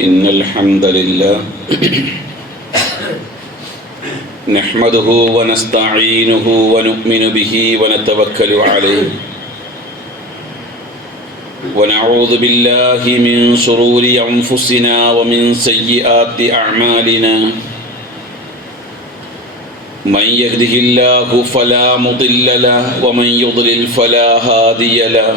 إن الحمد لله نحمده ونستعينه ونؤمن به ونتوكل عليه. ونعوذ بالله من شرور أنفسنا ومن سيئات أعمالنا. من يهده الله فلا مضل له ومن يضلل فلا هادي له.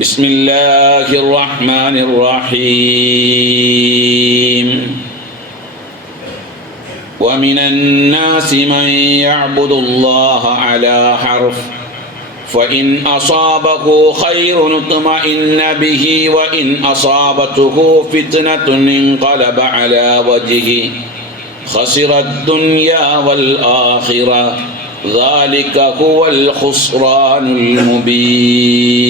بسم الله الرحمن الرحيم. ومن الناس من يعبد الله على حرف فإن أصابه خير اطمئن به وإن أصابته فتنة انقلب على وجهه خسر الدنيا والآخرة. ذلك هو الخسران المبين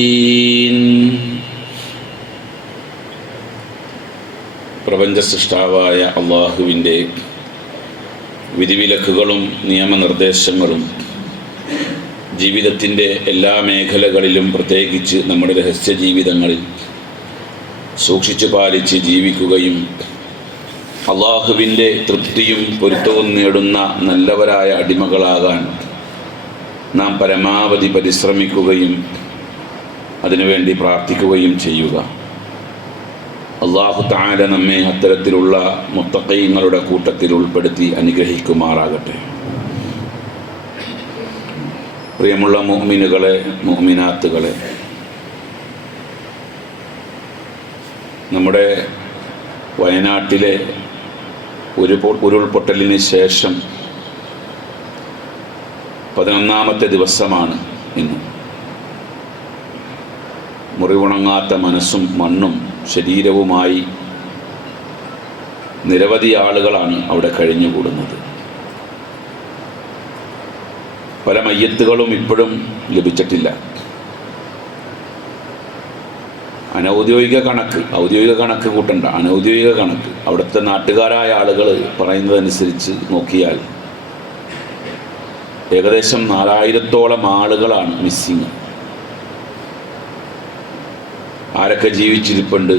പ്രപഞ്ച സൃഷ്ടാവായ അള്ളാഹുവിൻ്റെ വിധിവിലക്കുകളും നിയമനിർദ്ദേശങ്ങളും ജീവിതത്തിൻ്റെ എല്ലാ മേഖലകളിലും പ്രത്യേകിച്ച് നമ്മുടെ രഹസ്യ ജീവിതങ്ങളിൽ സൂക്ഷിച്ചു പാലിച്ച് ജീവിക്കുകയും അള്ളാഹുവിന്റെ തൃപ്തിയും പൊരുത്തവും നേടുന്ന നല്ലവരായ അടിമകളാകാൻ നാം പരമാവധി പരിശ്രമിക്കുകയും അതിനുവേണ്ടി പ്രാർത്ഥിക്കുകയും ചെയ്യുക. അള്ളാഹു താല നമ്മെ അത്തരത്തിലുള്ള മുത്തക്കയങ്ങളുടെ കൂട്ടത്തിൽ ഉൾപ്പെടുത്തി അനുഗ്രഹിക്കുമാറാകട്ടെ. പ്രിയമുള്ള മുഹ്മിനുകളെ മുഹ്മിനാത്തുകളെ നമ്മുടെ വയനാട്ടിലെ ഒരു ഉരുൾപൊട്ടലിന് ശേഷം പതിനൊന്നാമത്തെ ദിവസമാണ് ഇന്ന്. മുറിവുണങ്ങാത്ത മനസ്സും മണ്ണും ശരീരവുമായി നിരവധി ആളുകളാണ് അവിടെ കഴിഞ്ഞുകൂടുന്നത്. പല മയ്യത്തുകളും ഇപ്പോഴും ലഭിച്ചിട്ടില്ല. അനൗദ്യോഗിക കണക്ക് ഔദ്യോഗിക കണക്ക് കൂട്ടണ്ട അനൗദ്യോഗിക കണക്ക്. അവിടുത്തെ നാട്ടുകാരായ ആളുകൾ പറയുന്നതനുസരിച്ച് നോക്കിയാൽ ഏകദേശം നാലായിരത്തോളം ആളുകളാണ് മിസ്സിങ്. ആരൊക്കെ ജീവിച്ചിരിപ്പുണ്ട്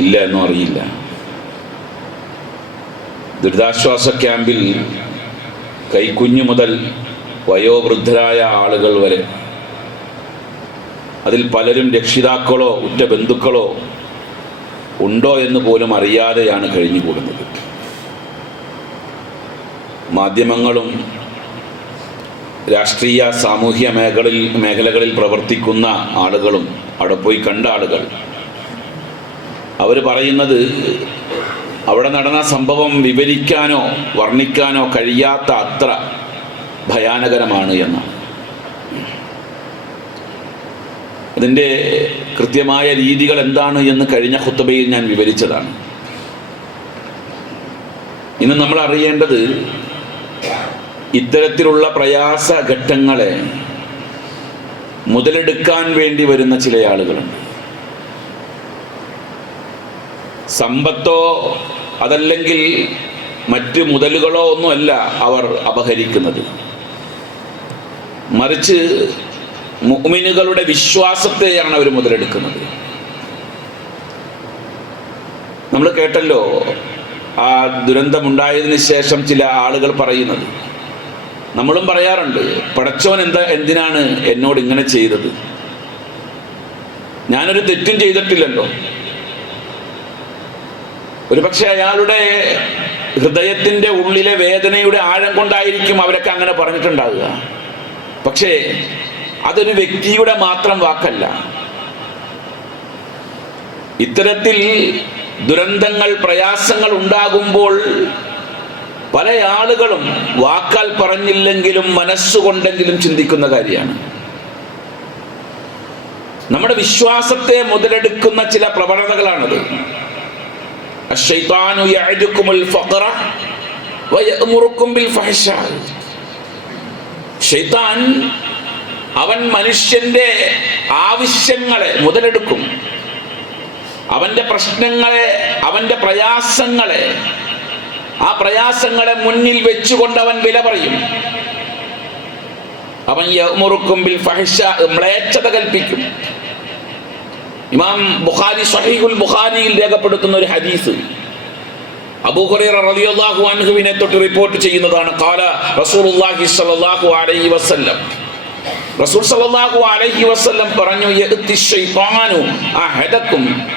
ഇല്ല എന്നും അറിയില്ല. ദുരിതാശ്വാസ ക്യാമ്പിൽ കൈക്കുഞ്ഞു മുതൽ വയോവൃദ്ധരായ ആളുകൾ വരെ അതിൽ പലരും രക്ഷിതാക്കളോ ഉറ്റ ബന്ധുക്കളോ ഉണ്ടോ എന്ന് പോലും അറിയാതെയാണ് കഴിഞ്ഞു കൂടുന്നത് മാധ്യമങ്ങളും രാഷ്ട്രീയ സാമൂഹ്യ മേഖലയിൽ മേഖലകളിൽ പ്രവർത്തിക്കുന്ന ആളുകളും അവിടെ പോയി കണ്ട ആളുകൾ അവർ പറയുന്നത് അവിടെ നടന്ന സംഭവം വിവരിക്കാനോ വർണിക്കാനോ കഴിയാത്ത അത്ര ഭയാനകരമാണ് എന്നാണ്. അതിന്റെ കൃത്യമായ രീതികൾ എന്താണ് എന്ന് കഴിഞ്ഞ ഹുത്തബയിൽ ഞാൻ വിവരിച്ചതാണ്. ഇന്ന് നമ്മൾ അറിയേണ്ടത് ഇത്തരത്തിലുള്ള പ്രയാസ ഘട്ടങ്ങളെ മുതലെടുക്കാൻ വേണ്ടി വരുന്ന ചില ആളുകളുണ്ട്. സമ്പത്തോ അതല്ലെങ്കിൽ മറ്റ് മുതലുകളോ ഒന്നുമല്ല അവർ അപഹരിക്കുന്നത്. മറിച്ച് മുഅ്മിനുകളുടെ വിശ്വാസത്തെയാണ് അവർ മുതലെടുക്കുന്നത്. നമ്മൾ കേട്ടല്ലോ ആ ദുരന്തമുണ്ടായതിനു ശേഷം ചില ആളുകൾ പറയുന്നത്. നമ്മളും പറയാറുണ്ട് പടച്ചവൻ എന്താ എന്തിനാണ് എന്നോട് ഇങ്ങനെ ചെയ്തത്? ഞാനൊരു തെറ്റും ചെയ്തിട്ടില്ലല്ലോ. ഒരു പക്ഷെ അയാളുടെ ഹൃദയത്തിന്റെ ഉള്ളിലെ വേദനയുടെ ആഴം കൊണ്ടായിരിക്കും അവരൊക്കെ അങ്ങനെ പറഞ്ഞിട്ടുണ്ടാവുക. പക്ഷേ അതൊരു വ്യക്തിയുടെ മാത്രം വാക്കല്ല. ഇത്തരത്തിൽ ദുരന്തങ്ങൾ പ്രയാസങ്ങൾ ഉണ്ടാകുമ്പോൾ പല ആളുകളും വാക്കാൽ പറഞ്ഞില്ലെങ്കിലും മനസ്സുകൊണ്ടെങ്കിലും ചിന്തിക്കുന്ന കാര്യമാണ്. നമ്മുടെ വിശ്വാസത്തെ മുതലെടുക്കുന്ന ചില പ്രവണതകളാണത്. ഷെയ്ത്താൻ അവൻ മനുഷ്യന്റെ ആവശ്യങ്ങളെ മുതലെടുക്കും. അവന്റെ പ്രശ്നങ്ങളെ അവന്റെ പ്രയാസങ്ങളെ ആ പ്രയാസങ്ങളെ മുന്നിൽ വെച്ചുകൊണ്ട് അവൻ വില പറയും. അവൻ മുറുക്കുമ്പിൽ മ്ലേച്ഛത കൽപ്പിക്കും. ഇമാം ബുഖാരി സഹീഹുൽ ബുഖാരിയിൽ രേഖപ്പെടുത്തുന്ന ഒരു ഹദീസ്. അബൂ റളിയല്ലാഹു അൻഹുവിനെ തൊട്ട് റിപ്പോർട്ട് ചെയ്യുന്നതാണ്. ഖാല റസൂലുള്ളാഹി സ്വല്ലല്ലാഹു അലൈഹി വസല്ലം. റസൂൽ സല്ലല്ലാഹു അലൈഹി വസല്ലം പറഞ്ഞു യഅതി ശൈത്താനു അഹദക്കും.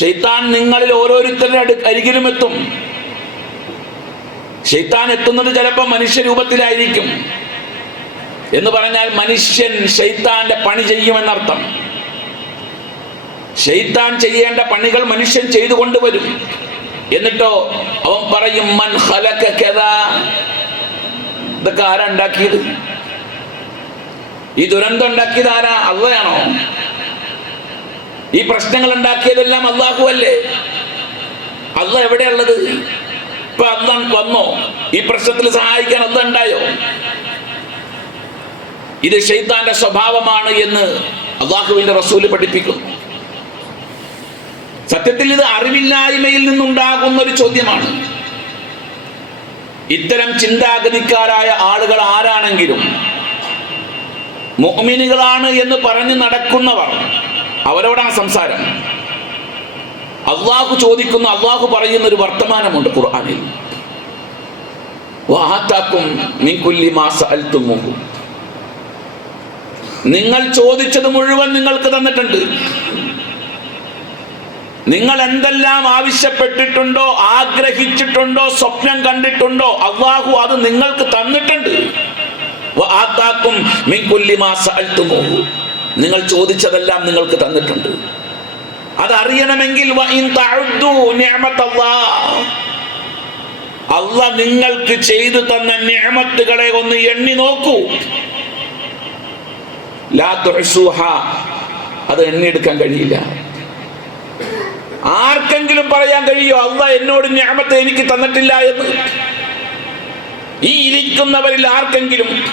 ഷെയ്ത്താൻ നിങ്ങളിൽ ഓരോരുത്തരുടെ അരികിലും എത്തും. ഷെയ്ത്താൻ എത്തുന്നത് ചിലപ്പോൾ മനുഷ്യരൂപത്തിലായിരിക്കും എന്ന് പറഞ്ഞാൽ മനുഷ്യൻ ഷെയ്ത്താന്റെ പണി ചെയ്യുമെന്നർത്ഥം. ഷെയ്ത്താൻ ചെയ്യേണ്ട പണികൾ മനുഷ്യൻ ചെയ്തു കൊണ്ടുവരും. എന്നിട്ടോ അവൻ പറയും മൻ കദാ. ഇതൊക്കെ ആരാ ഉണ്ടാക്കിയത്? ഈ ദുരന്തം ഉണ്ടാക്കിയത് ആരാ? അള്ളയാണോ? ഈ പ്രശ്നങ്ങൾ ഉണ്ടാക്കിയതെല്ലാം അള്ളാഹു അല്ലേ? അള്ള എവിടെയുള്ളത്? ഇപ്പൊ അല്ല വന്നോ? ഈ പ്രശ്നത്തിൽ സഹായിക്കാൻ അല്ല ഉണ്ടായോ? ഇത് ഷെയ്ത്താന്റെ സ്വഭാവമാണ് എന്ന് അള്ളാഹുവിന്റെ റസൂൽ പഠിപ്പിക്കുന്നു. സത്യത്തിൽ ഇത് അറിവില്ലായ്മയിൽ നിന്നുണ്ടാകുന്ന ഒരു ചോദ്യമാണ്. ഇത്തരം ചിന്താഗതിക്കാരായ ആളുകൾ ആരാണെങ്കിലും മുഅ്മിനുകളാണ് എന്ന് പറഞ്ഞു നടക്കുന്നവർ അവരോടാണ് സംസാരം? അള്ളാഹു ചോദിക്കുന്ന അള്ളാഹു പറയുന്ന ഒരു വർത്തമാനമുണ്ട് ഖുർആനിൽ. നിങ്ങൾ ചോദിച്ചത് മുഴുവൻ നിങ്ങൾക്ക് തന്നിട്ടുണ്ട്. നിങ്ങൾ എന്തെല്ലാം ആവശ്യപ്പെട്ടിട്ടുണ്ടോ ആഗ്രഹിച്ചിട്ടുണ്ടോ സ്വപ്നം കണ്ടിട്ടുണ്ടോ അള്ളാഹു അത് നിങ്ങൾക്ക് തന്നിട്ടുണ്ട്. മിൻ കുല്ലി മാ സഅൽതുമു നിങ്ങൾ ചോദിച്ചതെല്ലാം നിങ്ങൾക്ക് തന്നിട്ടുണ്ട്. അതറിയണമെങ്കിൽ അല്ല നിങ്ങൾക്ക് ചെയ്തു തന്ന നിയമത്തുകളെ ഒന്ന് എണ്ണി നോക്കൂ. അത് എണ്ണിയെടുക്കാൻ കഴിയില്ല. ആർക്കെങ്കിലും പറയാൻ കഴിയോ അല്ല എന്നോട് ഞാമത്തെ എനിക്ക് തന്നിട്ടില്ല എന്ന്? ഈ ഇരിക്കുന്നവരിൽ ആർക്കെങ്കിലും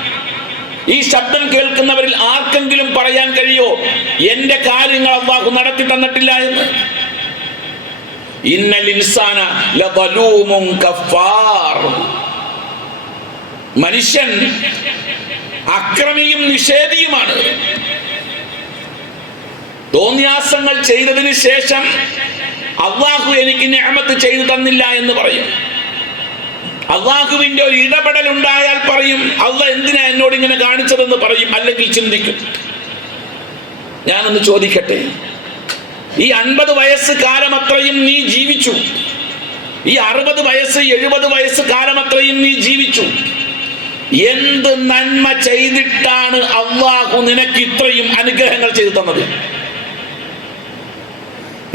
ഈ ശബ്ദം കേൾക്കുന്നവരിൽ ആർക്കെങ്കിലും പറയാൻ കഴിയോ? എന്റെ കാര്യങ്ങൾ അള്ളാഹു നടത്തി തന്നിട്ടില്ല എന്ന്. മനുഷ്യൻ അക്രമിയും നിഷേധിയുമാണ്. തോന്നിയാസങ്ങൾ ചെയ്തതിന് ശേഷം അള്ളാഹു എനിക്ക് ഞാമത്ത് ചെയ്തു തന്നില്ല എന്ന് പറയും. അള്ളാഹുവിന്റെ ഒരു ഇടപെടൽ ഉണ്ടായാൽ പറയും അള്ള എന്തിനാ എന്നോട് ഇങ്ങനെ കാണിച്ചതെന്ന് പറയും? അല്ലെങ്കിൽ ചിന്തിക്കും. ഞാനൊന്ന് ചോദിക്കട്ടെ? ഈ അൻപത് വയസ്സ് കാലം അത്രയും നീ ജീവിച്ചു. ഈ അറുപത് വയസ്സ് എഴുപത് വയസ്സ് കാലം അത്രയും നീ ജീവിച്ചു. എന്ത് നന്മ ചെയ്തിട്ടാണ് അള്ളാഹു നിനക്ക് ഇത്രയും അനുഗ്രഹങ്ങൾ ചെയ്തു തന്നത്?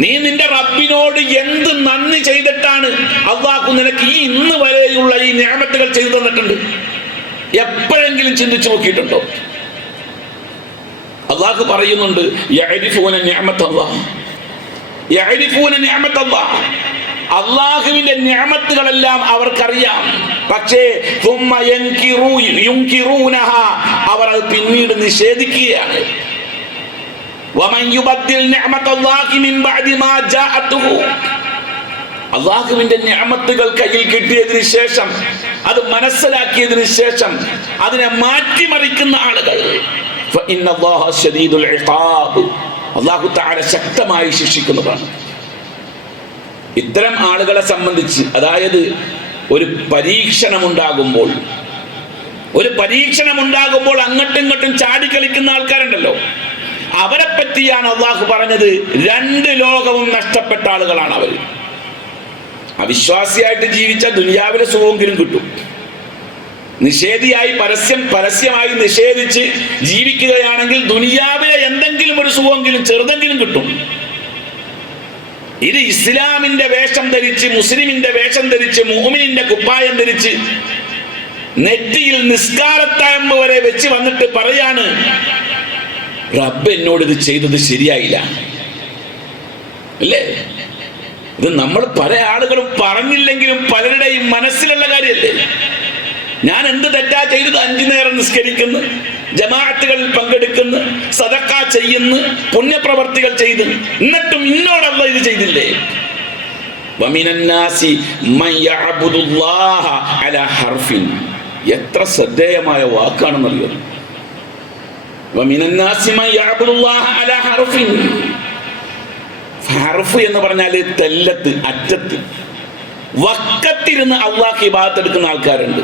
നീ നിന്റെ റബ്ബിനോട് എന്ത് നന്ദി ചെയ്തിട്ടാണ് അള്ളാഹു നിനക്ക് ഈ ഇന്ന് വരെയുള്ള ഈ ഞാമത്തുകൾ ചെയ്തു തന്നിട്ടുണ്ട് എപ്പോഴെങ്കിലും ചിന്തിച്ചു നോക്കിയിട്ടുണ്ടോ അള്ളാഹു പറയുന്നുണ്ട്. അള്ളാഹുവിന്റെ ഞാമത്തുകളെല്ലാം അവർക്കറിയാം പക്ഷേ. അവർ അത് പിന്നീട് നിഷേധിക്കുകയാണ് അള്ളാഹുവിന്റെ ഞാമത്തുകൾ കയ്യിൽ കിട്ടിയതിനു ശേഷം അത് മനസ്സിലാക്കിയതിനു ശേഷം അതിനെ മാറ്റിമറിക്കുന്ന ആളുകൾ. അള്ളാഹു താര ശക്തമായി ശിക്ഷിക്കുന്നതാണ്. ഇത്തരം ആളുകളെ സംബന്ധിച്ച് അതായത് ഒരു പരീക്ഷണമുണ്ടാകുമ്പോൾ ഒരു പരീക്ഷണമുണ്ടാകുമ്പോൾ അങ്ങോട്ടും ഇങ്ങോട്ടും ചാടിക്കളിക്കുന്ന ആൾക്കാരുണ്ടല്ലോ. അവരെ പറ്റിയാണ് അള്ളാഹു പറഞ്ഞത്. രണ്ട് ലോകവും നഷ്ടപ്പെട്ട ആളുകളാണ് അവർ അവിശ്വാസിയായിട്ട് ജീവിച്ച ദുനിയാവിലെ സുഖമെങ്കിലും കിട്ടും. നിഷേധിയായി പരസ്യം പരസ്യമായി നിഷേധിച്ച് ജീവിക്കുകയാണെങ്കിൽ ദുനിയാവിലെ എന്തെങ്കിലും ഒരു സുഖമെങ്കിലും ചെറുതെങ്കിലും കിട്ടും. ഇത് ഇസ്ലാമിന്റെ വേഷം ധരിച്ച് മുസ്ലിമിന്റെ വേഷം ധരിച്ച് മുഹമിനിന്റെ കുപ്പായം ധരിച്ച് നെറ്റിയിൽ നിസ്കാരത്തായ്മ വരെ വെച്ച് വന്നിട്ട് പറയാണ് റബ്ബ് എന്നോട് ഇത് ചെയ്തത് ശരിയായില്ല. അല്ലേ? ഇത് നമ്മൾ പല ആളുകളും പറഞ്ഞില്ലെങ്കിലും പലരുടെയും മനസ്സിലുള്ള കാര്യമല്ലേ? ഞാൻ എന്ത് തെറ്റാ ചെയ്തത്? അഞ്ചു നേരം നിസ്കരിക്കുന്നു ജമാഅത്തുകളിൽ പങ്കെടുക്കുന്നു സദക്ക ചെയ്യുന്നു പുണ്യപ്രവർത്തികൾ ചെയ്ത്. എന്നിട്ടും ഇന്നോടല്ല ഇത് ചെയ്തില്ലേ? എത്ര ശ്രദ്ധേയമായ വാക്കാണെന്നറിയോ വമിനന്നാസി മൻ യഅബുദുല്ലാഹ അലാ ഹർഫിൻ ഹർഫ് എന്ന് പറഞ്ഞാൽ തെല്ലത്ത് അറ്റത്ത്. വക്കത്തിരുന്ന് അള്ളാഹ് ഇബാദത്ത് എടുക്കുന്ന ആൾക്കാരുണ്ട്.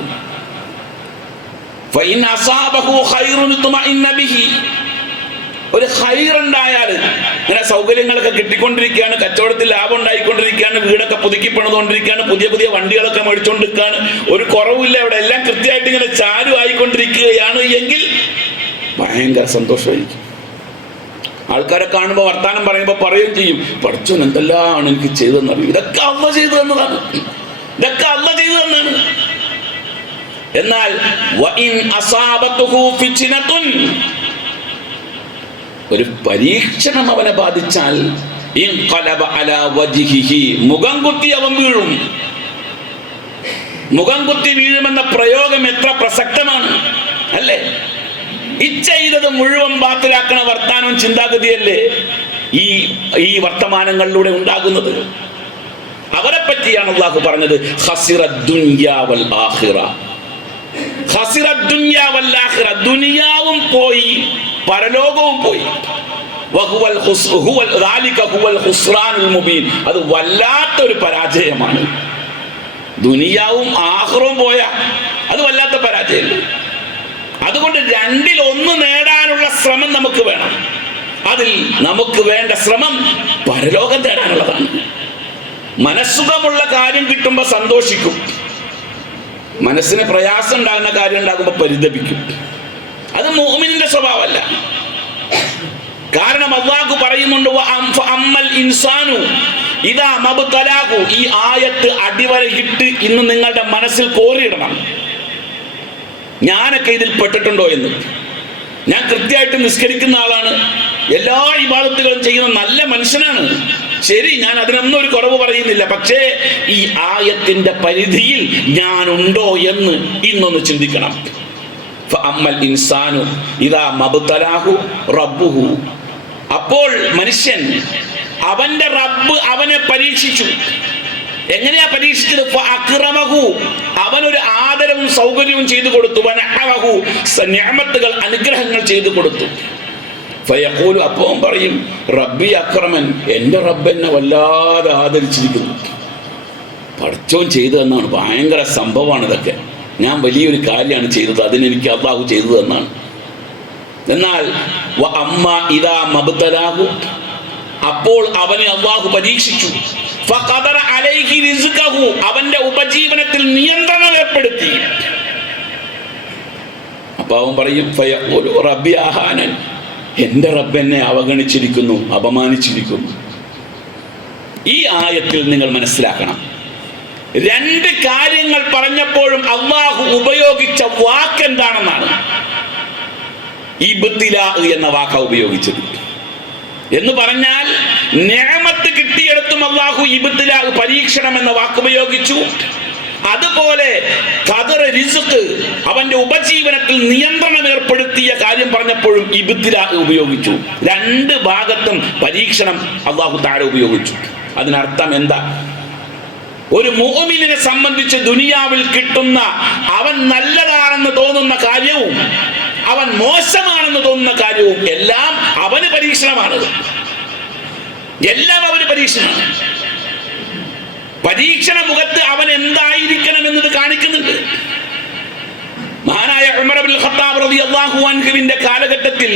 ഒരു ഹൈറുണ്ടായാൽ ഇങ്ങനെ സൗകര്യങ്ങളൊക്കെ കിട്ടിക്കൊണ്ടിരിക്കുകയാണ് കച്ചവടത്തിൽ ലാഭം ഉണ്ടായിക്കൊണ്ടിരിക്കുകയാണ് വീടൊക്കെ പുതുക്കി പണിതുകൊണ്ടിരിക്കുകയാണ് പുതിയ പുതിയ വണ്ടികളൊക്കെ മേടിച്ചുകൊണ്ടിരിക്കുകയാണ് ഒരു കുറവില്ല ഇവിടെ. എല്ലാം കൃത്യമായിട്ട് ഇങ്ങനെ ചാരു ആയിക്കൊണ്ടിരിക്കുകയാണ്. എങ്കിൽ ഭയങ്കര സന്തോഷമായിരിക്കും. ആൾക്കാരെ കാണുമ്പോൾ വർത്താനം പറയുമ്പോൾ പറയുകയും ചെയ്യും. പഠിച്ചു എന്തെല്ലാം എനിക്ക് ചെയ്തെന്നറിയും ഇതൊക്കെ അമ്മ ചെയ്തു തന്നതാണ് ഇതൊക്കെ അമ്മ ചെയ്തു തന്നാണ് എന്നാൽ ഒരു പരീക്ഷണം അവനെ ബാധിച്ചാൽ മുഖം കുത്തി അവൻ വീഴും. മുഖം കുത്തി വീഴുമെന്ന പ്രയോഗം എത്ര പ്രസക്തമാണ് അല്ലേ? ഇച്ഛയ്തത് മുഴുവൻ ബാത്തിലാക്കണ വർത്താനവും ചിന്താഗതിയല്ലേ ഈ ഈ വർത്തമാനങ്ങളിലൂടെ ഉണ്ടാകുന്നത്? അവരെ പറ്റിയാണ് അള്ളാഹു പറഞ്ഞത് ദുനിയാവും പോയി പരലോകവും പോയി. അത് വല്ലാത്തൊരു പരാജയമാണ്. ദുനിയാവും ആഹ്റവും പോയ അത് വല്ലാത്ത പരാജയമല്ല അതുകൊണ്ട് രണ്ടിൽ ഒന്ന് നേടാനുള്ള ശ്രമം നമുക്ക് വേണം. അതിൽ നമുക്ക് വേണ്ട ശ്രമം പരലോകം തേടാനുള്ളതാണ്. മനസ്സുഖമുള്ള കാര്യം കിട്ടുമ്പോൾ സന്തോഷിക്കും. മനസ്സിന് പ്രയാസം ഉണ്ടാകുന്ന കാര്യം ഉണ്ടാകുമ്പോൾ പരിതപിക്കും. അത് മോമിനിന്റെ സ്വഭാവമല്ല. കാരണം അള്ളാഹു പറയുന്നുണ്ട് "വ അം- ഫ അമ്മൽ ഇൻസാനു ഇതാ മബ് തലാകു ഈ ആയത്ത് അടിവരയിട്ട് ഇന്ന് നിങ്ങളുടെ മനസ്സിൽ കോറിയിടണം ഞാനൊക്കെ ഇതിൽ പെട്ടിട്ടുണ്ടോ എന്ന്. ഞാൻ കൃത്യമായിട്ട് നിസ്കരിക്കുന്ന ആളാണ്. എല്ലാ ഇബാദത്തുകളും ചെയ്യുന്ന നല്ല മനുഷ്യനാണ്. ശരി ഞാൻ അതിനൊന്നും ഒരു കുറവ് പറയുന്നില്ല. പക്ഷേ ഈ ആയത്തിന്റെ പരിധിയിൽ ഞാനുണ്ടോ എന്ന് ഇന്നൊന്ന് ചിന്തിക്കണം. അമ്മൽ ഇൻസാനു ഇതാ മബ്തലാഹു റബ്ബുഹു. അപ്പോൾ മനുഷ്യൻ അവന്റെ റബ്ബ് അവനെ പരീക്ഷിച്ചു. എങ്ങനെയാ പരീക്ഷിച്ചത്? അവനൊരു ആദരവും സൗകര്യവും ചെയ്തു കൊടുത്തു. സ- അനുഗ്രഹങ്ങൾ ചെയ്തു കൊടുത്തു. ഫയഖൂലു അപ്പവും പറയും റബ്ബി അക്രമൻ എന്റെ റബ്ബെന്നെ വല്ലാതെ ആദരിച്ചിരിക്കുന്നു. പഠിച്ചോൻ ചെയ്തു തന്നാണ്. ഭയങ്കര സംഭവമാണ് ഇതൊക്കെ. ഞാൻ വലിയൊരു കാര്യമാണ് ചെയ്തത്. അതിനെനിക്ക് അള്ളാഹു ചെയ്തു തന്നാണ്. എന്നാൽ അമ്മ ഇതാ മബ്തലാഹു. അപ്പോൾ അവനെ അള്ളാഹു പരീക്ഷിച്ചു. അവന്റെ ഉപജീവനത്തിൽ നിയന്ത്രണം ഏർപ്പെടുത്തി. അപ്പൊ അവൻ പറയും ഒരു റബ്ബി ആഹാനൻ. എന്റെ റബ്ബ് എന്നെ അവഗണിച്ചിരിക്കുന്നു അപമാനിച്ചിരിക്കുന്നു. ഈ ആയത്തിൽ നിങ്ങൾ മനസ്സിലാക്കണം. രണ്ട് കാര്യങ്ങൾ പറഞ്ഞപ്പോഴും അള്ളാഹു ഉപയോഗിച്ച വാക്ക് എന്താണെന്നാണ് ഈ ബുദ്ധിലാഹ് എന്ന വാക്ക ഉപയോഗിച്ചത്. എന്ന് പറഞ്ഞാൽ നേമത്ത് കിട്ടിയെടുത്തും അള്ളാഹു ഇബ്തിലാ പരീക്ഷണം എന്ന വാക്കുപയോഗിച്ചു. അതുപോലെ അവന്റെ ഉപജീവനത്തിൽ നിയന്ത്രണം ഏർപ്പെടുത്തിയ കാര്യം പറഞ്ഞപ്പോഴും ഇബ്തിലാ ഉപയോഗിച്ചു. രണ്ട് ഭാഗത്തും പരീക്ഷണം അള്ളാഹു താഴെ ഉപയോഗിച്ചു. അതിനർത്ഥം എന്താ? ഒരു മോമിനെ സംബന്ധിച്ച് ദുനിയാവിൽ കിട്ടുന്ന അവൻ നല്ലതാണെന്ന് തോന്നുന്ന കാര്യവും അവൻ മോശമാണെന്ന് തോന്നുന്ന കാര്യവും എല്ലാം അവന് പരീക്ഷണമാണ്. എല്ലാം അവന് പരീക്ഷണമാണ്. പരീക്ഷണ മുഖത്ത് അവൻ എന്തായിരിക്കണം എന്നത് കാണിക്കുന്നുണ്ട്. മഹാനായ ഉമർ അബ്ദുൽ ഖത്താബ് റളിയല്ലാഹു അൻഹുവിന്റെ കാലഘട്ടത്തിൽ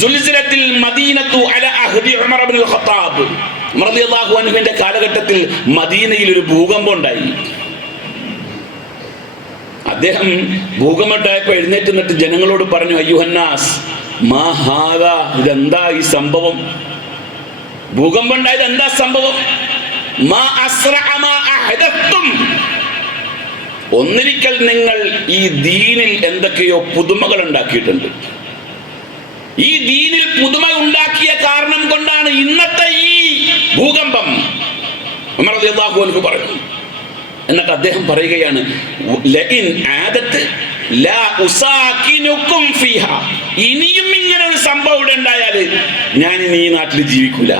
സുൽസിലത്തിൽ മദീനത്തു അല അഹ്ദി ഉമർ അബ്ദുൽ ഖത്താബ് റളിയല്ലാഹു അൻഹുവിന്റെ കാലഘട്ടത്തിൽ മദീനയിൽ ഒരു ഭൂകമ്പം ഉണ്ടായി. അദ്ദേഹം ഭൂകമ്പമുണ്ടായപ്പോൾ എഴുന്നേറ്റ് നിന്നിട്ട് ജനങ്ങളോട് പറഞ്ഞു അയ്യുഹന്നാസ് മാ ഇതെന്താ ഈ സംഭവം? ഭൂകമ്പം ഉണ്ടായത് എന്താ സംഭവം? മാ ഒന്നിരിക്കൽ നിങ്ങൾ ഈ ദീനിൽ എന്തൊക്കെയോ പുതുമകൾ ഉണ്ടാക്കിയിട്ടുണ്ട്. ഈ ദീനിൽ പുതുമ ഉണ്ടാക്കിയ കാരണം കൊണ്ടാണ് ഇന്നത്തെ ഈ ഭൂകമ്പം. പറഞ്ഞു. എന്നിട്ട് അദ്ദേഹം പറയുകയാണ്. ഇനിയും ഇങ്ങനെ ഒരു സംഭവം ഇവിടെ ഉണ്ടായാൽ ഞാൻ ഇനി ഈ നാട്ടിൽ ജീവിക്കൂല.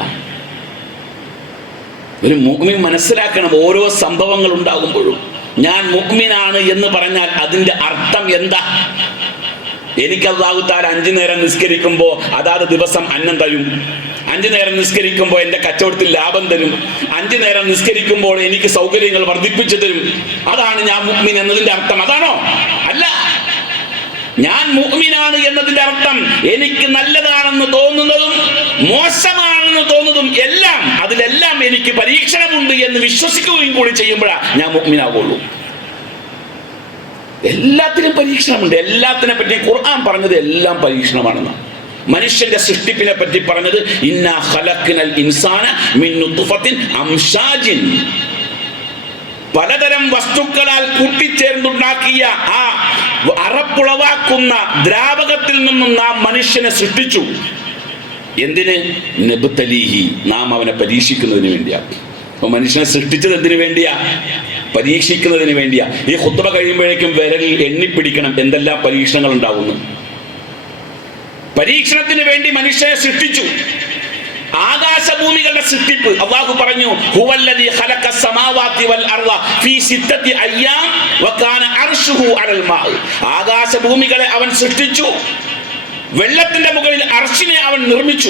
ഒരു മുഅ്മിൻ മനസ്സിലാക്കണം ഓരോ സംഭവങ്ങൾ ഉണ്ടാകുമ്പോഴും. ഞാൻ മുഅ്മിനാണ് എന്ന് പറഞ്ഞാൽ അതിന്റെ അർത്ഥം എന്താ? എനിക്ക് അള്ളാഹുത്താൽ അഞ്ചു നേരം നിസ്കരിക്കുമ്പോൾ അതാത് ദിവസം അന്നം തരും. അഞ്ചു നേരം നിസ്കരിക്കുമ്പോൾ എന്റെ കച്ചവടത്തിൽ ലാഭം തരും. അഞ്ചു നേരം നിസ്കരിക്കുമ്പോൾ എനിക്ക് സൗകര്യങ്ങൾ വർദ്ധിപ്പിച്ചു തരും. അതാണ് ഞാൻ മുഅ്മിൻ എന്നതിന്റെ അർത്ഥം. അതാണോ? അല്ല. ഞാൻ മുഅ്മിനാണ് എന്നതിന്റെ അർത്ഥം. എനിക്ക് നല്ലതാണെന്ന് തോന്നുന്നതും മോശമാണെന്ന് തോന്നുന്നതും എല്ലാം അതിലെല്ലാം എനിക്ക് പരീക്ഷണമുണ്ട് എന്ന് വിശ്വസിക്കുകയും കൂടി ചെയ്യുമ്പോഴാണ് ഞാൻ മുഅ്മിനാവുള്ളൂ. എല്ലാത്തിനും പരീക്ഷണമുണ്ട്. എല്ലാത്തിനെ പറ്റി ഖുർആൻ പറഞ്ഞത് എല്ലാം പരീക്ഷണമാണെന്ന് മനുഷ്യന്റെ സൃഷ്ടിപ്പിനെ പറ്റി പറഞ്ഞത് ഇന്ന ഹലക്കിനൽ ഇൻസാന മിൻ അംഷാജിൻ പലതരം വസ്തുക്കളാൽ കൂട്ടിച്ചേർന്നുണ്ടാക്കിയ ആ അറപ്പുളവാക്കുന്ന ദ്രാവകത്തിൽ നിന്നും നാം മനുഷ്യനെ സൃഷ്ടിച്ചു. എന്തിന്? നെബുത്തലീഹി നാം അവനെ പരീക്ഷിക്കുന്നതിന് വേണ്ടിയാണ് മനുഷ്യനെ സൃഷ്ടിച്ചത് എന്തിനു വേണ്ടിയാ? പരീക്ഷിക്കുന്നതിന് വേണ്ടിയാ. ഈ കുത്തുബ കഴിയുമ്പോഴേക്കും വിരലിൽ എണ്ണിപ്പിടിക്കണം. എന്തെല്ലാം പരീക്ഷണങ്ങൾ ഉണ്ടാവുന്നു പരീക്ഷണത്തിന് വേണ്ടി മനുഷ്യനെ സൃഷ്ടിച്ചു. ആകാശഭൂമികളുടെ സൃഷ്ടിപ്പ്. അള്ളാഹു പറഞ്ഞു അർള ഫീ അയ്യാം വകാന അലൽ ആകാശഭൂമികളെ അവൻ സൃഷ്ടിച്ചു. വെള്ളത്തിന്റെ മുകളിൽ അർശിനെ അവൻ നിർമ്മിച്ചു.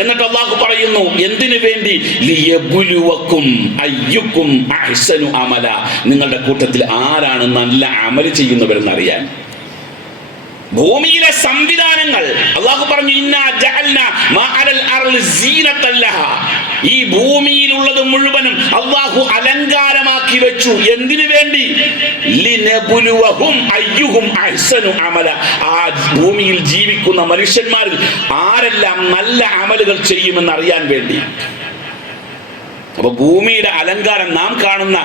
എന്നിട്ട് അള്ളാഹു പറയുന്നു എന്തിനു വേണ്ടി? അയ്യുക്കും അമല. നിങ്ങളുടെ കൂട്ടത്തിൽ ആരാണ് നല്ല അമൽ ചെയ്യുന്നവരെന്ന് അറിയാൻ? ഭൂമിയിലെ സംവിധാനങ്ങൾ. അള്ളാഹു പറഞ്ഞു ഇന്നാ ഈ ഭൂമിയിലുള്ളത് മുഴുവനും അള്ളാഹു അലങ്കാരമാക്കി വെച്ചു. എന്തിനു വേണ്ടി? അമല. ആ ഭൂമിയിൽ ജീവിക്കുന്ന മനുഷ്യന്മാരിൽ ആരെല്ലാം നല്ല അമലുകൾ ചെയ്യുമെന്ന് അറിയാൻ വേണ്ടി. അപ്പൊ ഭൂമിയുടെ അലങ്കാരം നാം കാണുന്ന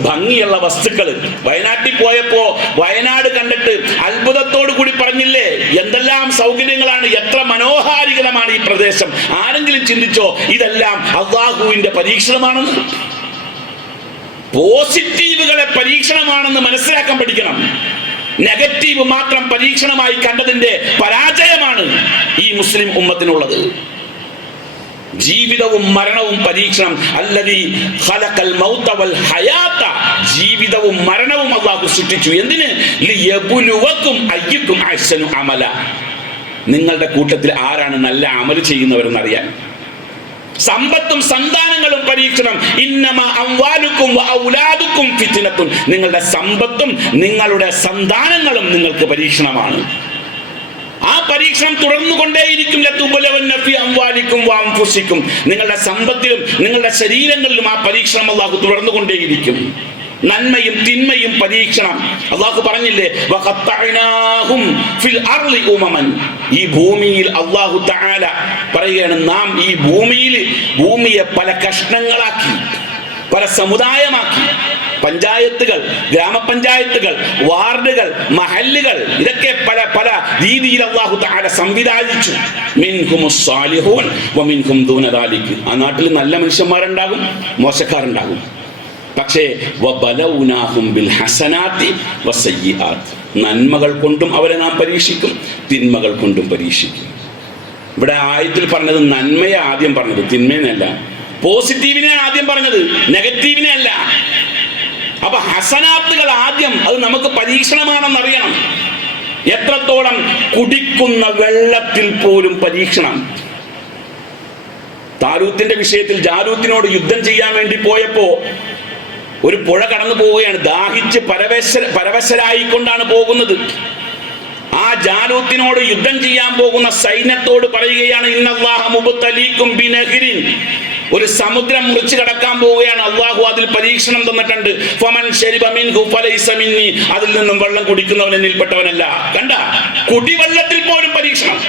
ഭംഗിയുള്ള വസ്തുക്കൾ വയനാട്ടിൽ പോയപ്പോ വയനാട് കണ്ടിട്ട് അത്ഭുതത്തോടു കൂടി പറഞ്ഞില്ലേ? എന്തെല്ലാം സൗകര്യങ്ങളാണ് എത്ര മനോഹാരികരമാണ് ഈ പ്രദേശം. ആരെങ്കിലും ചിന്തിച്ചോ ഇതെല്ലാം അള്ളാഹുവിന്റെ പരീക്ഷണമാണെന്ന്? പോസിറ്റീവുകളെ പരീക്ഷണമാണെന്ന് മനസ്സിലാക്കാൻ പഠിക്കണം. നെഗറ്റീവ് മാത്രം പരീക്ഷണമായി കണ്ടതിന്റെ പരാജയമാണ് ഈ മുസ്ലിം ഉമ്മത്തിനുള്ളത്. ജീവിതവും മരണവും പരീക്ഷണം അല്ലതി ഖലഖൽ മൗത വൽ ഹയാത്ത ജീവിതവും മരണവും അള്ളാഹു സൃഷ്ടിച്ചു. എന്തിന്? ലിയബുലുവക്കും അയ്യക്കും അഹ്സനു അമല. നിങ്ങളുടെ കൂട്ടത്തിൽ ആരാണ് നല്ല അമൽ ചെയ്യുന്നവരെന്ന് അറിയാൻ സമ്പത്തും സന്താനങ്ങളും പരീക്ഷണം. ഇന്നമ അംവാലുക്കും ഔലാദുക്കും ഫിത്തിനത്തും നിങ്ങളുടെ സമ്പത്തും നിങ്ങളുടെ സന്താനങ്ങളും നിങ്ങൾക്ക് പരീക്ഷണമാണ്. പരീക്ഷണം തുടർന്നുകൊണ്ടേയിരിക്കും അംവാലിക്കും നിങ്ങളുടെ സമ്പത്തിലും നിങ്ങളുടെ ശരീരങ്ങളിലും ആ പരീക്ഷണം അള്ളാഹു തുടർന്നുകൊണ്ടേയിരിക്കും. നന്മയും തിന്മയും പരീക്ഷണം. അള്ളാഹു പറഞ്ഞില്ലേ ഫിൽ ഉമമൻ. ഈ ഭൂമിയിൽ അള്ളാഹു തആല പറയുകയാണ് നാം ഈ ഭൂമിയിൽ ഭൂമിയെ പല കഷ്ണങ്ങളാക്കി പല സമുദായമാക്കി പഞ്ചായത്തുകൾ ഗ്രാമപഞ്ചായത്തുകൾ വാർഡുകൾ മഹല്ലുകൾ ഇതൊക്കെ പല പല രീതിയിൽ അള്ളാഹു തആല സംവിധാനിച്ചു. ആ നാട്ടിൽ നല്ല മനുഷ്യന്മാരുണ്ടാകും മോശക്കാരുണ്ടാകും. പക്ഷേ നന്മകൾ കൊണ്ടും അവരെ നാം പരീക്ഷിക്കും തിന്മകൾ കൊണ്ടും പരീക്ഷിക്കും. ഇവിടെ ആയത്തിൽ പറഞ്ഞത് നന്മയെ ആദ്യം പറഞ്ഞത് തിന്മയെന്നല്ല. പോസിറ്റീവിനെയാണ് ആദ്യം പറഞ്ഞത് നെഗറ്റീവിനെ അല്ല അപ്പൊ ഹസനാത്തുകൾ ആദ്യം അത് നമുക്ക് പരീക്ഷണമാണെന്ന് അറിയണം എത്രത്തോളം കുടിക്കുന്ന വെള്ളത്തിൽ പോലും പരീക്ഷണം. താരൂത്തിന്റെ വിഷയത്തിൽ ജാരൂത്തിനോട് യുദ്ധം ചെയ്യാൻ വേണ്ടി പോയപ്പോ ഒരു പുഴ കടന്നു പോവുകയാണ്. ദാഹിച്ച് പരവശ പരവശരായിക്കൊണ്ടാണ് പോകുന്നത്. ആ ജാലൂത്തിനോട് യുദ്ധം ചെയ്യാൻ പോകുന്ന സൈന്യത്തോട് പറയുകയാണ് ഇന്നല്ലാഹ ഒരു സമുദ്രം മുറിച്ചു കടക്കാൻ പോവുകയാണ്. അള്ളാഹു അതിൽ പരീക്ഷണം തന്നിട്ടുണ്ട്. അതിൽ നിന്നും വെള്ളം കുടിക്കുന്നവൻ എന്നിൽപ്പെട്ടവനല്ല. കണ്ട? കുടിവെള്ളത്തിൽ പോലും പരീക്ഷണം.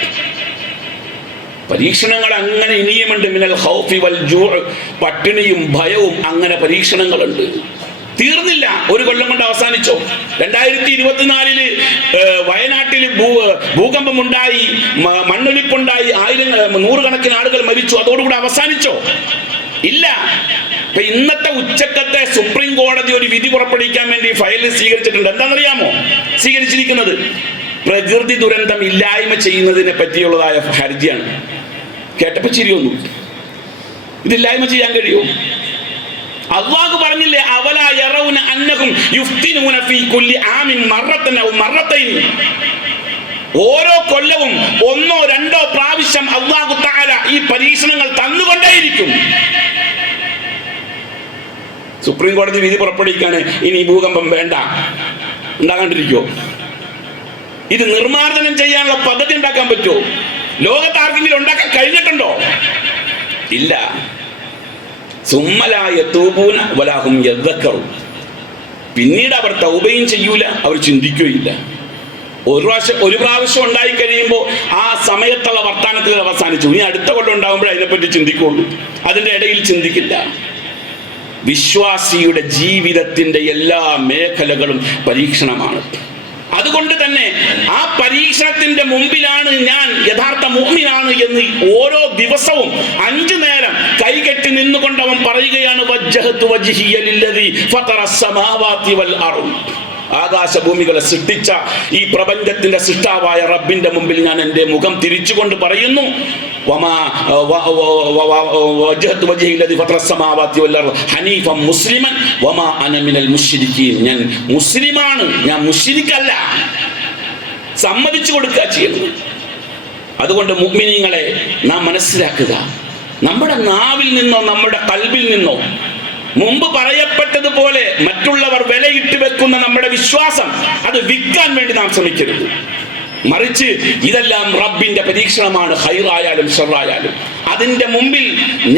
പരീക്ഷണങ്ങൾ അങ്ങനെ ഇനിയുമുണ്ട്. മിനൽ ഹൗഫി വൽ ജൂ പട്ടിണിയും ഭയവും അങ്ങനെ പരീക്ഷണങ്ങളുണ്ട്. തീർന്നില്ല. ഒരു കൊല്ലം കൊണ്ട് അവസാനിച്ചോ. രണ്ടായിരത്തി ഇരുപത്തിനാലിൽ വയനാട്ടിൽ ഭൂ ഭൂകമ്പം ഉണ്ടായി മണ്ണൊലിപ്പുണ്ടായി ആയിരം നൂറുകണക്കിന് ആളുകൾ മരിച്ചു. അതോടുകൂടി അവസാനിച്ചോ? ഇല്ല. ഇപ്പൊ ഇന്നത്തെ ഉച്ചക്കത്തെ സുപ്രീം കോടതി ഒരു വിധി പുറപ്പെടുവിക്കാൻ വേണ്ടി ഫയൽ സ്വീകരിച്ചിട്ടുണ്ട്. എന്താണെന്നറിയാമോ? സ്വീകരിച്ചിരിക്കുന്നത് പ്രകൃതി ദുരന്തം ഇല്ലായ്മ ചെയ്യുന്നതിനെ പറ്റിയുള്ളതായ ഹർജിയാണ്. കേട്ടപ്പോ ചിരിയൊന്നും. ഇതില്ലായ്മ ചെയ്യാൻ കഴിയുമോ? അള്ളാഹു പറഞ്ഞില്ലേ അവല യറൗന അന്നഹും യുഫ്തിനൂന ഫീ കുല്ലി ആമിൻ മറത്തൻ ഔ മറത്തൈനി ഓരോ കൊല്ലവും ഒന്നോ രണ്ടോ പ്രാവശ്യം അള്ളാഹു തആല ഈ പരീക്ഷണങ്ങൾ തന്നുകൊണ്ടേയിരിക്കും. സുപ്രീം കോടതി വിധി പുറപ്പെടുവിക്കാണ് ഇനി ഭൂകമ്പം വേണ്ട. ഉണ്ടാകാണ്ടിരിക്കോ? ഇത് നിർമ്മാർജനം ചെയ്യാനുള്ള പദ്ധതി ഉണ്ടാക്കാൻ പറ്റുമോ? ലോകത്ത് ആർക്കെങ്കിലും ഉണ്ടാക്കാൻ കഴിഞ്ഞിട്ടുണ്ടോ? ഇല്ല. പിന്നീട് അവർ തൗബയും ചെയ്യൂല അവർ ചിന്തിക്കുകയില്ല. ഒരു പ്രാവശ്യം ഒരു പ്രാവശ്യം ഉണ്ടായി കഴിയുമ്പോൾ ആ സമയത്തുള്ള വർത്തമാനത്തിൽ അവസാനിച്ചു. ഇനി അടുത്ത കൊല്ലം ഉണ്ടാകുമ്പോൾ അതിനെപ്പറ്റി ചിന്തിക്കുള്ളൂ. അതിന്റെ ഇടയിൽ ചിന്തിക്കില്ല. വിശ്വാസിയുടെ ജീവിതത്തിന്റെ എല്ലാ മേഖലകളും പരീക്ഷണമാണ്. അതുകൊണ്ട് തന്നെ ആ പരീക്ഷണത്തിന്റെ മുമ്പിലാണ് ഞാൻ യഥാർത്ഥ മോഹിനാണ് എന്ന് ഓരോ ദിവസവും അഞ്ചു നേരം കൈകെട്ടി നിന്നുകൊണ്ട് അവൻ പറയുകയാണ് വജ്ജഹത്തു വജ്ഹിയ ലില്ലദീ ഫതറ സമാവാതി വൽ അർദ്. ആകാശഭൂമികളെ സൃഷ്ടിച്ച ഈ പ്രപഞ്ചത്തിന്റെ സൃഷ്ടാവായ റബ്ബിന്റെ മുമ്പിൽ ഞാൻ എന്റെ മുഖം തിരിച്ചുകൊണ്ട് പറയുന്നു. ഞാൻ മുസ്ലിമാണ് ഞാൻ മുശ്രിക്കല്ല. സമ്മതിച്ചു കൊടുക്കുക ചെയ്യുന്നു. അതുകൊണ്ട് മുഗ്മിനീങ്ങളെ നാം മനസ്സിലാക്കുക. നമ്മുടെ നാവിൽ നിന്നോ നമ്മുടെ കൽബിൽ നിന്നോ മുമ്പ് പറയപ്പെട്ടതുപോലെ മറ്റുള്ളവർ വിലയിട്ട് വെക്കുന്ന നമ്മുടെ വിശ്വാസം അത് വിൽക്കാൻ വേണ്ടി നാം ശ്രമിക്കരുത്. മറിച്ച് ഇതെല്ലാം റബ്ബിന്റെ പരീക്ഷണമാണ് ഹൈറായാലും ഷെറായാലും അതിന്റെ മുമ്പിൽ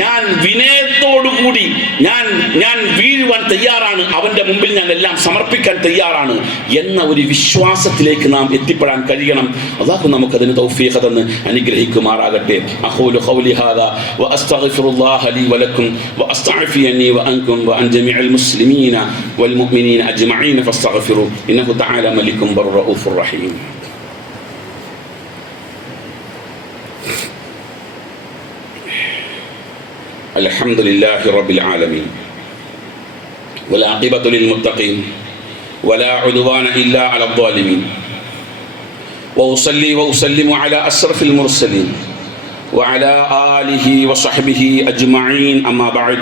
ഞാൻ വിനയത്തോടുകൂടി ഞാൻ ഞാൻ വീഴുവാൻ തയ്യാറാണ്. അവന്റെ മുമ്പിൽ ഞാൻ എല്ലാം സമർപ്പിക്കാൻ തയ്യാറാണ് എന്ന ഒരു വിശ്വാസത്തിലേക്ക് നാം എത്തിപ്പെടാൻ കഴിയണം. അള്ളാഹു നമുക്കതിന് തൗഫീഖ തന്ന് അനുഗ്രഹിക്കുമാറാകട്ടെ. അഖൂലു ഖൗലി ഹാദാ വലക്കും വഅസ്തഅഫി അന്നി വഅൻകും വഅൻ ജമീഅൽ മുസ്ലിമീന വൽ മുഅ്മിനീന അജ്മഈന ഫസ്തഗ്ഫിറു ഇന്നഹു തആല മലികും ബർറഊഫുർ റഹീം. الحمد لله رب العالمين والعاقبة للمتقين ولا عدوان إلا على الظالمين وأصلي وأسلم على أشرف المرسلين وعلى آله وصحبه أجمعين أما بعد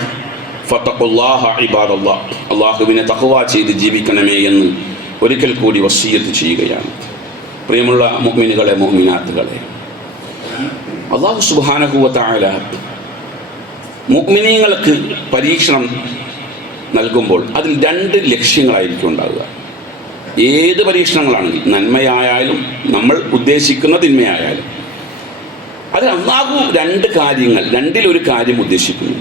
فاتقوا الله عباد الله അള്ളാഹുവിനെ തഖ്വ ചെയ്ത് ജീവിക്കണമേ എന്ന് ഒരിക്കൽ കൂടി വസീയത്ത് ചെയ്യുകയാണ് പ്രിയമുള്ള മുഅ്മിനുകളെ മുഅ്മിനാത്തുകളെ അള്ളാഹു സുബ്ഹാനഹു വ മുഗ്മിനീങ്ങൾക്ക് പരീക്ഷണം നൽകുമ്പോൾ അതിൽ രണ്ട് ലക്ഷ്യങ്ങളായിരിക്കും ഉണ്ടാവുക. ഏത് പരീക്ഷണങ്ങളാണെങ്കിലും നന്മയായാലും നമ്മൾ ഉദ്ദേശിക്കുന്ന തിന്മയായാലും. അതിൽ അള്ളാഹു രണ്ട് കാര്യങ്ങൾ രണ്ടിലൊരു കാര്യം ഉദ്ദേശിക്കുന്നു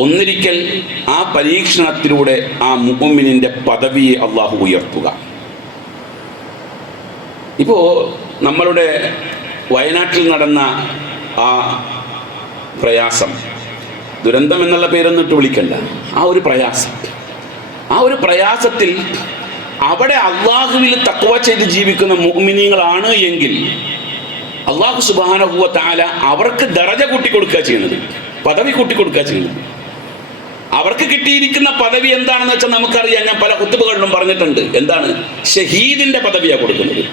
ഒന്നിരിക്കൽ ആ പരീക്ഷണത്തിലൂടെ ആ മുഹമ്മിനിന്റെ പദവിയെ അള്ളാഹു ഉയർത്തുക. ഇപ്പോൾ നമ്മളുടെ വയനാട്ടിൽ നടന്ന ആ പ്രയാസം ദുരന്തം എന്നുള്ള പേരൊന്നിട്ട് വിളിക്കണ്ട. ആ ഒരു പ്രയാസം. ആ ഒരു പ്രയാസത്തിൽ അവിടെ അള്ളാഹുവിൽ തക്വ ചെയ്ത് ജീവിക്കുന്ന മുഅ്മിനീങ്ങളാണ് എങ്കിൽ അള്ളാഹു സുബാനഹുവ താല അവർക്ക് ദറജ കൂട്ടിക്കൊടുക്കുക ചെയ്യുന്നത്. പദവി കൂട്ടിക്കൊടുക്കുക ചെയ്യുന്നത്. അവർക്ക് കിട്ടിയിരിക്കുന്ന പദവി എന്താണെന്ന് വെച്ചാൽ നമുക്കറിയാം. ഞാൻ പല കുത്തുബുകളിലും പറഞ്ഞിട്ടുണ്ട്. എന്താണ്? ഷഹീദിന്റെ പദവിയാണ് കൊടുക്കുന്നത്.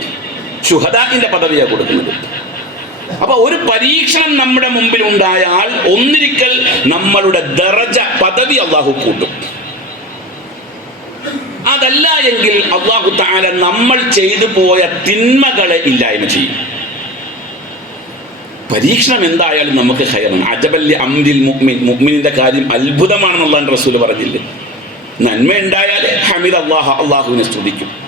ഷുഹദാഖിന്റെ പദവിയാണ് കൊടുക്കുന്നത്. അപ്പൊ ഒരു പരീക്ഷണം നമ്മുടെ മുമ്പിൽ ഉണ്ടായാൽ ഒന്നിരിക്കൽ നമ്മളുടെ ദറജ പദവി അള്ളാഹു കൂട്ടും. അതല്ല എങ്കിൽ അള്ളാഹു താല നമ്മൾ ചെയ്തു പോയ തിന്മകളെ ഇല്ലായ്മ ചെയ്യും. പരീക്ഷണം എന്തായാലും നമുക്ക് ഹയറാണ് അജബല്ലി അംരിൽ മുഅ്മിൻ. മുഅ്മിനിന്റെ കാര്യം അത്ഭുതമാണെന്നുള്ള റസൂൽ പറഞ്ഞില്ലേ? നന്മ ഉണ്ടായാൽ ഹമീദ് അള്ളാഹ അള്ളാഹുവിനെ സ്തുതിക്കും.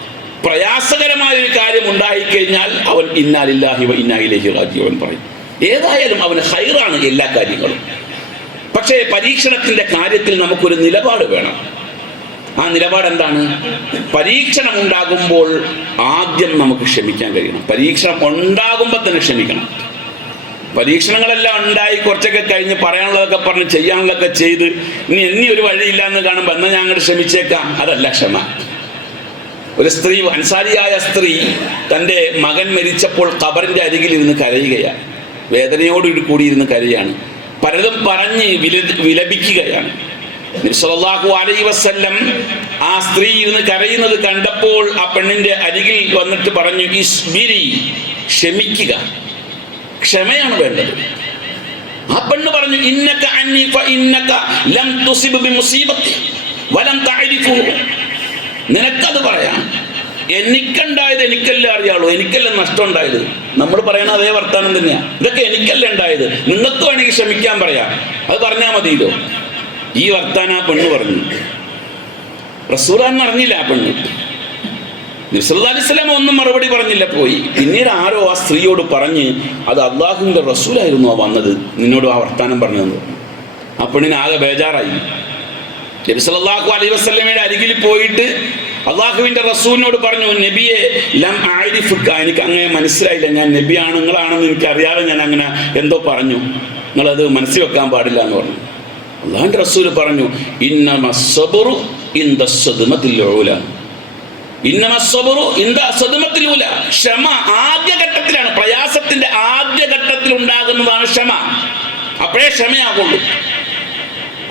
പ്രയാസകരമായ ഒരു കാര്യം ഉണ്ടായിക്കഴിഞ്ഞാൽ അവൻ ഇന്നാലില്ലാഹി വ ഇന്നായിലേഹി റാജിയവൻ പറയും. ഏതായാലും അവന് ഹൈറാണ് എല്ലാ കാര്യങ്ങളും. പക്ഷേ പരീക്ഷണത്തിന്റെ കാര്യത്തിൽ നമുക്കൊരു നിലപാട് വേണം. ആ നിലപാട് എന്താണ്? പരീക്ഷണം ഉണ്ടാകുമ്പോൾ ആദ്യം നമുക്ക് ക്ഷമിക്കാൻ കഴിയണം. പരീക്ഷണം ഉണ്ടാകുമ്പോൾ തന്നെ ക്ഷമിക്കണം. പരീക്ഷണങ്ങളെല്ലാം ഉണ്ടായി കുറച്ചൊക്കെ കഴിഞ്ഞ് പറയാനുള്ളതൊക്കെ പറഞ്ഞ് ചെയ്യാനുള്ളതൊക്കെ ചെയ്ത് ഇനി എന്നീ ഒരു വഴിയില്ല എന്ന് കാണുമ്പോൾ എന്നാൽ അങ്ങോട്ട് ക്ഷമിച്ചേക്കാം? അതല്ല ക്ഷമ. ഒരു സ്ത്രീ അൻസാരിയായ സ്ത്രീ തന്റെ മകൻ മരിച്ചപ്പോൾ ഖബറിന്റെ അരികിൽ ഇരുന്ന് കരയുകയാണ്. വേദനയോട് കൂടി ഇരുന്ന് കരയാണ്. പലതും പറഞ്ഞ് വില വിലപിക്കുകയാണ്. സല്ലല്ലാഹു അലൈ വസ്ല്ലം ആ സ്ത്രീ ഇരുന്ന് കരയുന്നത് കണ്ടപ്പോൾ ആ പെണ്ണിന്റെ അരികിൽ വന്നിട്ട് പറഞ്ഞു ഇസ്ബിരി ക്ഷമിക്കുക. ക്ഷമയാണ് വേണ്ടത്. ആ പെണ്ണ് പറഞ്ഞു ഇന്നക്ക അന്നി ഫ ഇന്നക ലം തുസിബ് ബി മുസീബത്തി വലം തഅരിഫു നിനക്കത് പറയാം. എനിക്കുണ്ടായത് എനിക്കല്ലേ അറിയാളൂ എനിക്കല്ലേ നഷ്ടം ഉണ്ടായത് നമ്മൾ പറയുന്ന അതേ വർത്താനം തന്നെയാണ് ഇതൊക്കെ എനിക്കല്ലേ ഉണ്ടായത്. നിങ്ങൾക്ക് വേണമെങ്കിൽ ക്ഷമിക്കാൻ പറയാം. അത് പറഞ്ഞാൽ മതിയല്ലോ. ഈ വർത്താനം ആ പെണ്ണ് പറഞ്ഞു. റസൂലാന്ന് അറിഞ്ഞില്ല ആ പെണ്ണ്. നിസ്ലാ ഒന്നും മറുപടി പറഞ്ഞില്ല പോയി. പിന്നീട് ആരോ ആ സ്ത്രീയോട് പറഞ്ഞ് അത് അള്ളാഹുവിന്റെ റസൂലായിരുന്നു ആ വന്നത്. നിന്നോട് ആ വർത്താനം പറഞ്ഞതെന്ന് തന്നു ആ പെണ്ണിന് ആകെ ബേജാറായി. നബി സല്ലല്ലാഹു അലൈഹി വസല്ലമയുടെ അരികിൽ പോയിട്ട് അള്ളാഹുവിന്റെ റസൂലിനോട് പറഞ്ഞു നബിയെ ലം ആരിഫുക്ക എനിക്ക് അങ്ങനെ മനസ്സിലായില്ല. ഞാൻ നബിയാണ് നിങ്ങളാണെന്ന് എനിക്ക് അറിയാതെ ഞാൻ അങ്ങനെ എന്തോ പറഞ്ഞു. നിങ്ങളത് മനസ്സിൽ വെക്കാൻ പാടില്ല എന്ന് പറഞ്ഞു. അള്ളാഹിന്റെ റസൂൽ പറഞ്ഞു ഇന്നമ സബറു ഇന്ദ സദ്മത്തിൽ ഊല ഇന്നമ സബറു ഇന്ദ സദ്മത്തിൽ ഊല ക്ഷമ ആദ്യഘട്ടത്തിലാണ് പ്രയാസത്തിന്റെ ആദ്യഘട്ടത്തിൽ ഉണ്ടാകുന്നതാണ് ക്ഷമ. അപ്പോഴേ ക്ഷമയാകുള്ളൂ.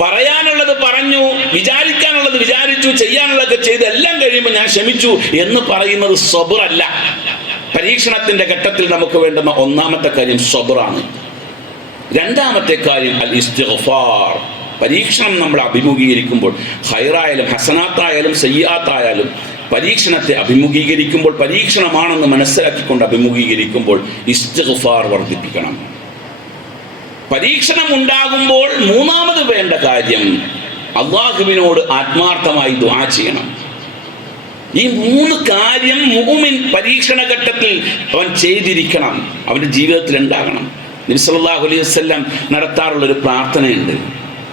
പറയാനുള്ളത് പറഞ്ഞു വിചാരിക്കാനുള്ളത് വിചാരിച്ചു ചെയ്യാനുള്ളതൊക്കെ ചെയ്ത് എല്ലാം കഴിയുമ്പോൾ ഞാൻ ക്ഷമിച്ചു എന്ന് പറയുന്നത് സ്വബറല്ല പരീക്ഷണത്തിന്റെ ഘട്ടത്തിൽ നമുക്ക് വേണ്ടുന്ന ഒന്നാമത്തെ കാര്യം സ്വബറാണ് രണ്ടാമത്തെ കാര്യം അൽ ഇസ്തിഗ്ഫാർ പരീക്ഷണം നമ്മൾ അഭിമുഖീകരിക്കുമ്പോൾ ഹൈറായാലും ഹസനാത്തായാലും സയ്യാത്തായാലും പരീക്ഷണത്തെ അഭിമുഖീകരിക്കുമ്പോൾ പരീക്ഷണമാണെന്ന് മനസ്സിലാക്കിക്കൊണ്ട് അഭിമുഖീകരിക്കുമ്പോൾ ഇസ്തിഗ്ഫാർ വർദ്ധിപ്പിക്കണം. പരീക്ഷണം ഉണ്ടാകുമ്പോൾ മൂന്നാമത് വേണ്ട കാര്യം അള്ളാഹുവിനോട് ആത്മാർത്ഥമായി ദ്വാ ചെയ്യണം. ഈ മൂന്ന് കാര്യം മുഹുമിൻ പരീക്ഷണ ഘട്ടത്തിൽ അവൻ ചെയ്തിരിക്കണം. അവന്റെ ജീവിതത്തിൽ ഉണ്ടാകണം. നബിസല്ലാഹു അലൈഹി വസല്ലം നടത്താറുള്ള ഒരു പ്രാർത്ഥനയുണ്ട്.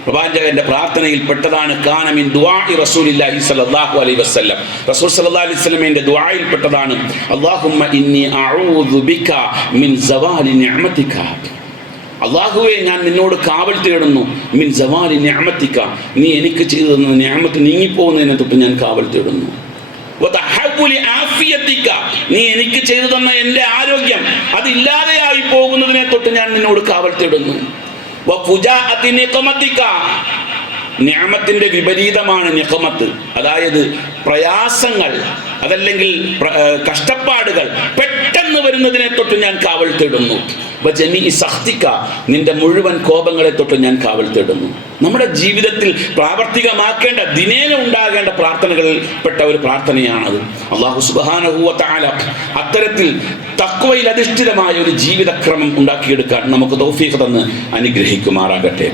പ്രവാചകന്റെ പ്രാർത്ഥനയിൽ പെട്ടതാണ് കാനമിൻ ദുആഇ റസൂലില്ലാഹി സ്വല്ലല്ലാഹു അലൈഹി വസല്ലം. റസൂൽ സല്ലല്ലാഹു അലൈഹി വസല്ലമയുടെ ദുആയിൽ പെട്ടതാണ് അല്ലാഹുമ്മ ഇന്നി അഊദു ബിക മിൻ സവാലി നിഅമതിക. അള്ളാഹുവെ ഞാൻ നിന്നോട് കാവൽ തേടുന്നു. മിൻ ജവാലി ഞാമത്തിക്ക നീ എനിക്ക് ചെയ്തു തന്ന ഞാമത്ത് നീങ്ങിപ്പോകുന്നതിനെ തൊട്ട് ഞാൻ കാവൽ തേടുന്നു. നീ എനിക്ക് ചെയ്തു തന്ന എന്റെ ആരോഗ്യം അതില്ലാതെയായി പോകുന്നതിനെ തൊട്ട് ഞാൻ നിന്നോട് കാവൽ തേടുന്നു. ഞാമത്തിന്റെ വിപരീതമാണ് നിഖമത്ത്. അതായത് പ്രയാസങ്ങൾ അതല്ലെങ്കിൽ കഷ്ടപ്പാടുകൾ പെട്ടെന്ന് വരുന്നതിനെ തൊട്ട് ഞാൻ കാവൽ തേടുന്നു. വജമീ സഹ്തിക്ക നിന്റെ മുഴുവൻ കോപങ്ങളെ തൊട്ട് ഞാൻ കാവൽ തേടുന്നു. നമ്മുടെ ജീവിതത്തിൽ പ്രാവർത്തികമാക്കേണ്ട ദിനേന ഉണ്ടാകേണ്ട പ്രാർത്ഥനകളിൽ പെട്ട ഒരു പ്രാർത്ഥനയാണത്. അള്ളാഹു താല അത്തരത്തിൽ തക്വയിൽ അധിഷ്ഠിതമായ ഒരു ജീവിതക്രമം ഉണ്ടാക്കിയെടുക്കാൻ നമുക്ക് തൗഫീഖ് തന്ന് അനുഗ്രഹിക്കുമാറാകട്ടെ.